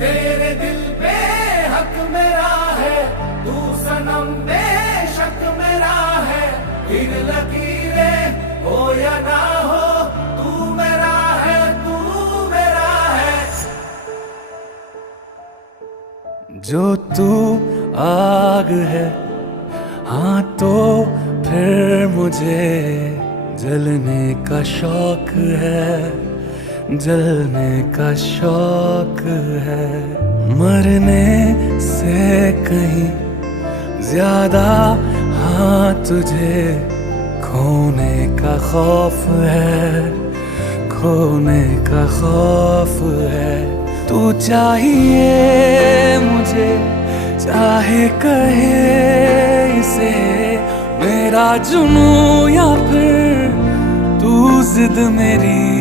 तेरे दिल पे हक मेरा है, तू सनम बेशक मेरा है। फिर लकीरें हो या ना हो, तू मेरा है, तू मेरा है। जो तू आग है, हाँ तो फिर मुझे जलने का शौक है, जलने का शौक है। मरने से कहीं ज्यादा हाँ तुझे खोने का खौफ है, खोने का खौफ है। तू चाहिए मुझे, चाहे कहे इसे मेरा जुनून या फिर तू जिद मेरी